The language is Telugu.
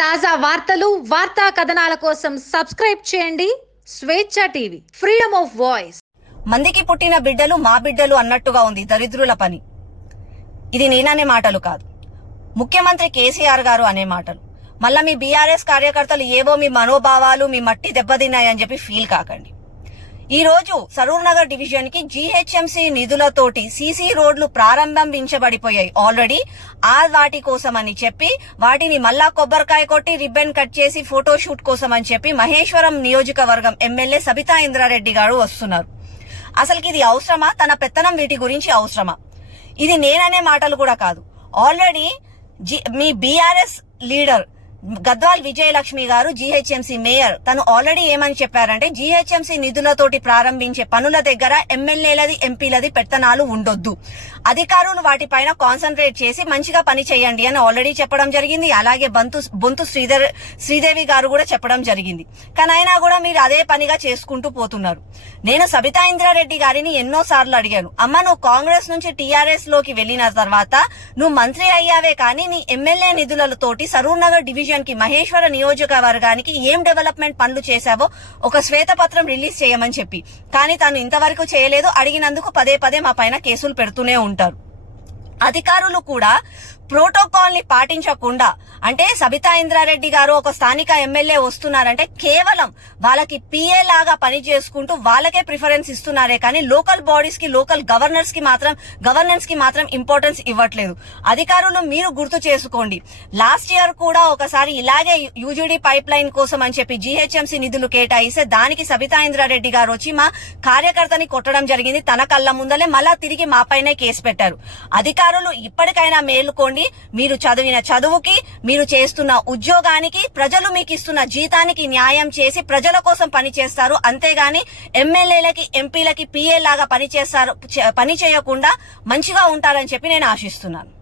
తాజా వార్తలు వార్తా కథనాల కోసం సబ్స్క్రైబ్ చేయండి. స్వేచ్ఛ టీవీ ఫ్రీడమ్ ఆఫ్ వాయిస్. మందికి పుట్టిన బిడ్డలు మా బిడ్డలు అన్నట్టుగా ఉంది దరిద్రుల పని. ఇది నేననే మాటలు కాదు. ముఖ్యమంత్రి కేసీఆర్ గారు అనే మాటలు. మళ్ళా మీ బీఆర్ఎస్ కార్యకర్తలు ఏవో మీ మనోభావాలు మీ మట్టి దెబ్బతిన్నాయని చెప్పి ఫీల్ కాకండి. ఈ రోజు సరూర్ నగర్ డివిజన్కి జీహెచ్ఎంసీ నిధులతోటి సీసీ రోడ్లు ప్రారంభించబడిపోయాయి ఆల్రెడీ ఆ వాటి కోసం అని చెప్పి వాటిని మళ్ళా కొబ్బరికాయ కొట్టి రిబ్బన్ కట్ చేసి ఫోటో షూట్ కోసం అని చెప్పి మహేశ్వరం నియోజకవర్గం ఎమ్మెల్యే సబితా ఇంద్రారెడ్డి గారు వస్తున్నారు. అసలుకి ఇది అవసరమా? తన పెత్తనం వీటి గురించి అవసరమా? ఇది నేననే మాటలు కూడా కాదు. ఆల్రెడీ జి- మీ BRS leader Gadwal Vijayalakshmi garu GHMC mayor తను ఆల్రెడీ ఏమని చెప్పారంటే జీహెచ్ఎంసీ నిధులతోటి ప్రారంభించే పనుల దగ్గర ఎమ్మెల్యేలది ఎంపీలది పెత్తనాలు ఉండొద్దు. అధికారులు వాటిపైన కాన్సన్ట్రేట్ చేసి మంచిగా పని చేయండి అని ఆల్రెడీ చెప్పడం జరిగింది. అలాగే బంతు బొంతు శ్రీధర్ శ్రీదేవి గారు కూడా చెప్పడం జరిగింది. కానీ అయినా కూడా మీరు అదే పనిగా చేసుకుంటూ పోతున్నారు. నేను సబితా ఇంద్రారెడ్డి గారిని ఎన్నో సార్లు అడిగాను. అమ్మ నువ్వు కాంగ్రెస్ నుంచి టీఆర్ఎస్లోకి వెళ్ళిన తర్వాత నువ్వు మంత్రి అయ్యావే కానీ నీ ఎమ్మెల్యే నిధులతోటి సరూర్ నగర్ డివిజన్ కి మహేశ్వర నియోజకవర్గానికి ఏం డెవలప్మెంట్ పనులు చేశావో ఒక శ్వేతపత్రం రిలీజ్ చేయమని చెప్పి. కానీ తాను ఇంతవరకు చేయలేదు. అడిగినందుకు పదే పదే మా పైన కేసులు పెడుతూనే ఉంటారు. అధికారులు కూడా ప్రోటోకాల్ని పాటించకుండా అంటే సబితా ఇంద్రారెడ్డి గారు ఒక స్థానిక ఎమ్మెల్యే వస్తున్నారంటే కేవలం వాళ్ళకి పిఏ లాగా పని చేసుకుంటూ వాళ్ళకే ప్రిఫరెన్స్ ఇస్తున్నారే కానీ లోకల్ బాడీస్కి లోకల్ గవర్నర్స్కి మాత్రం గవర్నెన్స్కి మాత్రం ఇంపార్టెన్స్ ఇవ్వట్లేదు. అధికారులు మీరు గుర్తు చేసుకోండి. లాస్ట్ ఇయర్ కూడా ఒకసారి ఇలాగే యూజీడీ పైప్ లైన్ కోసం అని చెప్పి జీహెచ్ఎంసీ నిధులు కేటాయిస్తే దానికి సబితా ఇంద్రారెడ్డి గారు వచ్చి మా కార్యకర్తని కొట్టడం జరిగింది. తన కళ్ళ ముందలే మళ్ళా తిరిగి మాపైనే కేసు పెట్టారు. అధికారులు ఇప్పటికైనా మేలుకోండి. మీరు చదివిన చదువుకి మీరు చేస్తున్న ఉద్యోగానికి ప్రజలు మీకు ఇస్తున్న జీతానికి న్యాయం చేసి ప్రజల కోసం పని చేస్తారు. అంతేగాని ఎమ్మెల్యేలకి ఎంపీలకి పిఏ లాగా పనిచేస్తారు పని చేయకుండా మంచిగా ఉంటారని చెప్పి నేను ఆశిస్తున్నాను.